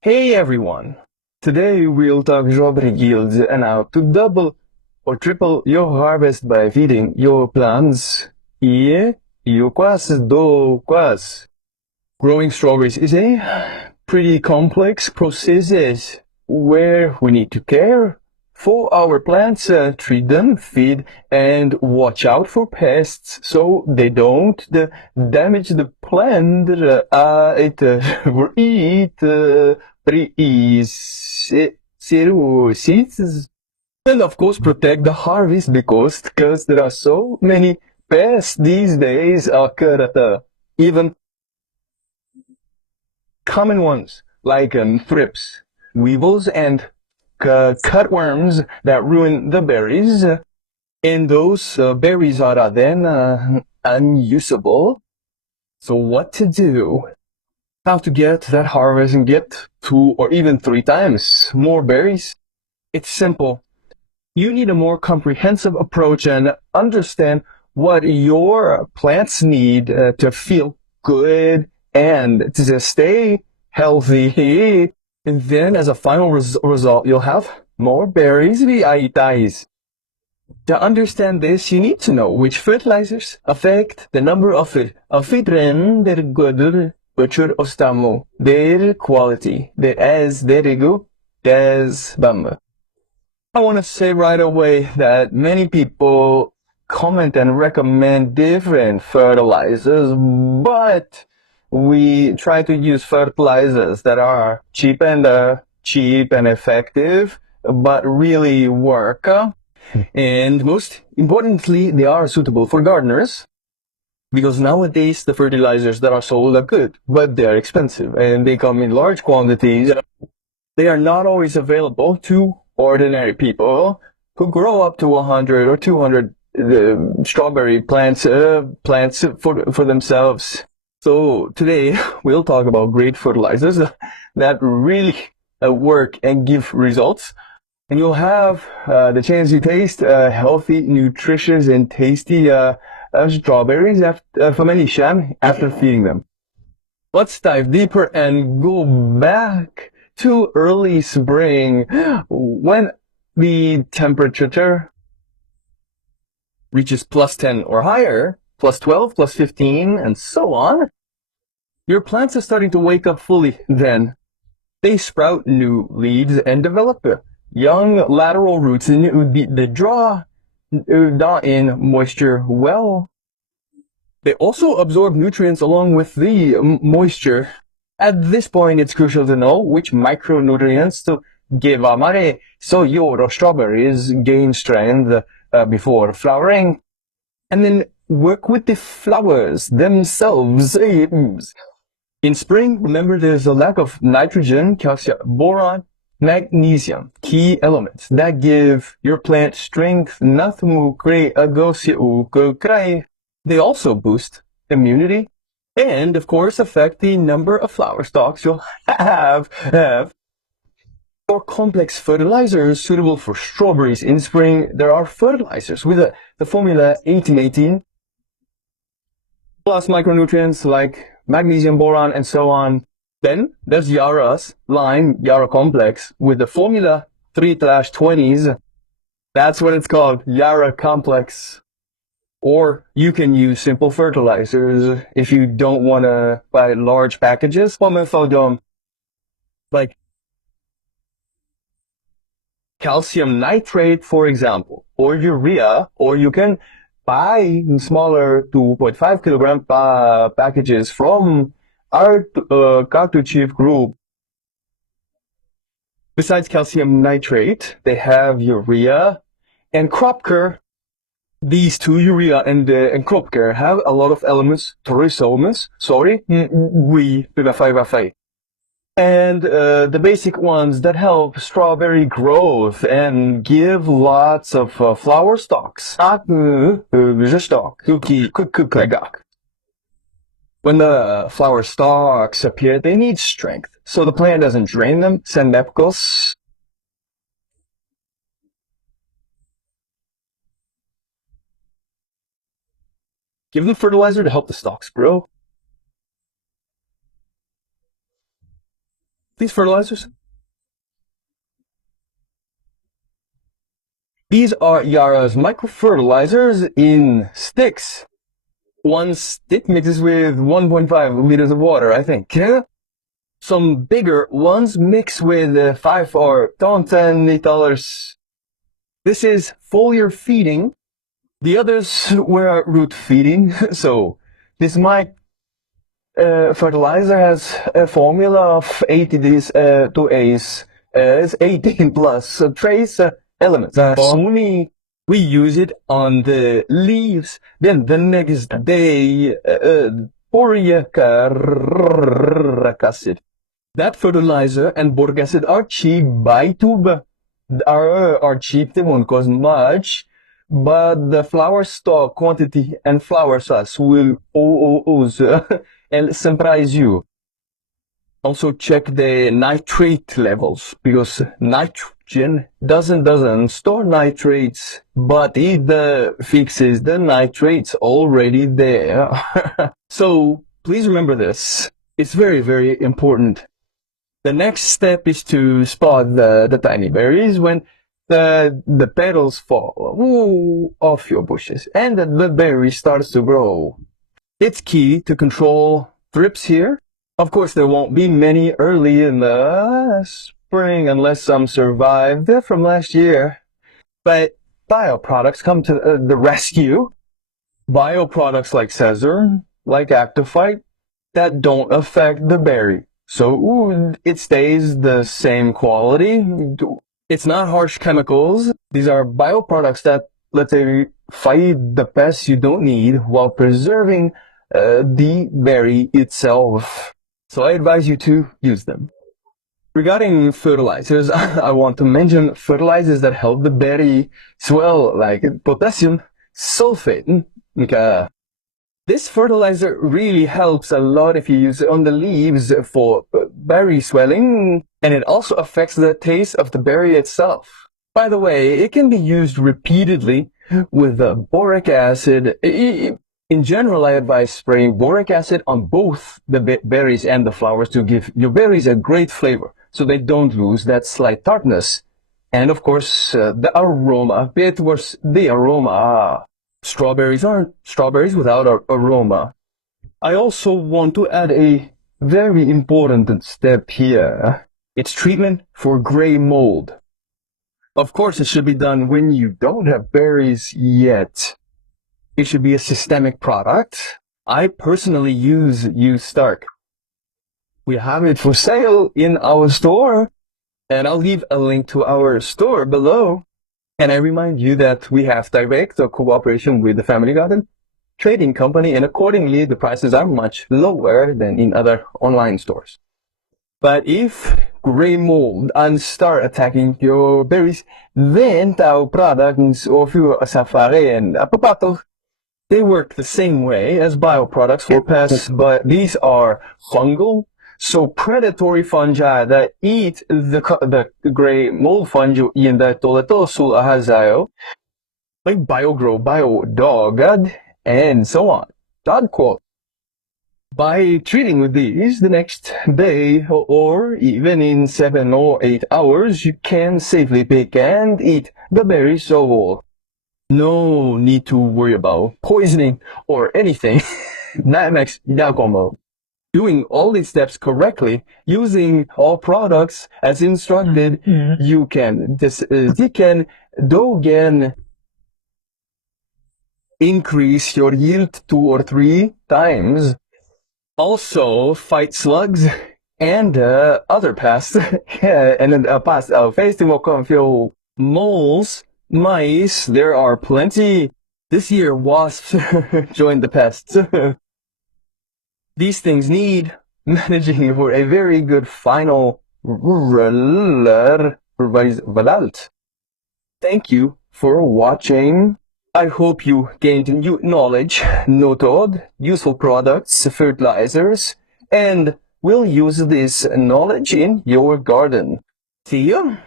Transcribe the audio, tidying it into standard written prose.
Hey everyone! Today we'll talk strawberry yields and how to double or triple your harvest by feeding your plants. Growing strawberries is a pretty complex process where we need to care for our plants, treat them, feed, and watch out for pests so they don't damage the plant. And of course protect the harvest because there are so many pests these days, even common ones like thrips, weevils, and cutworms that ruin the berries. And those berries are then unusable. So what to do? How to get that harvest and get 2 or even 3 times more berries? It's simple. You need a more comprehensive approach and understand what your plants need to feel good and to stay healthy. And then as a final result, you'll have more berries. To understand this, you need to know which fertilizers affect the number of fitren, their good, butcher ostamo, their quality, their as, their ego, des bamba. I want to say right away that many people comment and recommend different fertilizers, but we try to use fertilizers that are cheap and effective, but really work. And most importantly, they are suitable for gardeners. Because nowadays the fertilizers that are sold are good, but they're expensive and they come in large quantities. They are not always available to ordinary people who grow up to 100 or 200 strawberry plants for themselves. So today we'll talk about great fertilizers that really work and give results. And you'll have the chance to taste healthy, nutritious, and tasty strawberries after feeding them. Let's dive deeper and go back to early spring when the temperature reaches plus 10 or higher, plus 12, plus 15, and so on. Your plants are starting to wake up fully then. They sprout new leaves and develop young lateral roots and they draw in moisture well. They also absorb nutrients along with the moisture. At this point, it's crucial to know which micronutrients to give amare so your strawberries gain strength before flowering. And then work with the flowers themselves. In spring, remember there's a lack of nitrogen, calcium, boron, magnesium, key elements that give your plant strength. They also boost immunity and, of course, affect the number of flower stalks you'll have. For complex fertilizers suitable for strawberries in spring, there are fertilizers with the formula 1818 plus micronutrients like magnesium, boron, and so on. Then there's Yara's line, Yara Complex, with the formula 3/20s. That's what it's called, Yara Complex. Or you can use simple fertilizers if you don't want to buy large packages. Like calcium nitrate, for example, or urea, or you can buy smaller 2.5 kilogram packages from our Cactus Chief group. Besides calcium nitrate, they have urea and crop care. These two, urea and crop care, have a lot of elements, and the basic ones that help strawberry growth and give lots of flower stalks. When the flower stalks appear, they need strength, so the plant doesn't drain them. Give them fertilizer to help the stalks grow. these fertilizers. These are Yara's microfertilizers in sticks. One stick mixes with 1.5 liters of water, I think. Some bigger ones mix with 5 or $10. This is foliar feeding. The others were root feeding. So this fertilizer has a formula of 80 to ACE. It's 18 plus trace elements. Only we use it on the leaves. Then the next day, boric acid. That fertilizer and boric acid are cheap by tube. Are cheap, they won't cost much. But the flower stock quantity and flower size will and surprise you. Also check the nitrate levels, because nitrogen doesn't store nitrates, but it fixes the nitrates already there. So please remember this. It's very, very important. The next step is to spot the tiny berries when the petals fall off your bushes and the berry starts to grow. It's key to control thrips here. Of course, there won't be many early in the spring unless some survived from last year. But bioproducts come to the rescue. Bioproducts like Cesar, like Actifite, that don't affect the berry. So it stays the same quality. It's not harsh chemicals. These are bioproducts that, let's say, fight the pests you don't need while preserving the berry itself. So I advise you to use them. Regarding fertilizers, I want to mention fertilizers that help the berry swell, like potassium sulfate. This fertilizer really helps a lot if you use it on the leaves for berry swelling, and it also affects the taste of the berry itself. By the way, it can be used repeatedly with boric acid. In general, I advise spraying boric acid on both the berries and the flowers to give your berries a great flavor, so they don't lose that slight tartness. And of course, the aroma, it was the aroma. Strawberries aren't strawberries without aroma. I also want to add a very important step here. It's treatment for gray mold. Of course, it should be done when you don't have berries yet. It should be a systemic product. I personally use Stark. We have it for sale in our store, and I'll leave a link to our store below. And I remind you that we have direct cooperation with the Family Garden trading company, and accordingly, the prices are much lower than in other online stores. But if gray mold and start attacking your berries, then our products of your safari and apapato, they work the same way as bioproducts for pests, but these are fungal. So predatory fungi that eat the gray mold fungi in the toletosul ahazayo, like BioGrow, BioDog, and so on. .quote. By treating with these, the next day or even in 7 or 8 hours, you can safely pick and eat the berries whole. No need to worry about poisoning or anything. Doing all these steps correctly, using all products as instructed, you can increase your yield 2 or 3 times. Also, fight slugs and other pests. And then facing few moles, mice, there are plenty. This year, wasps joined the pests. These things need managing for a very good final result. Thank you for watching. I hope you gained new knowledge, noted useful products, fertilizers, and will use this knowledge in your garden. See you!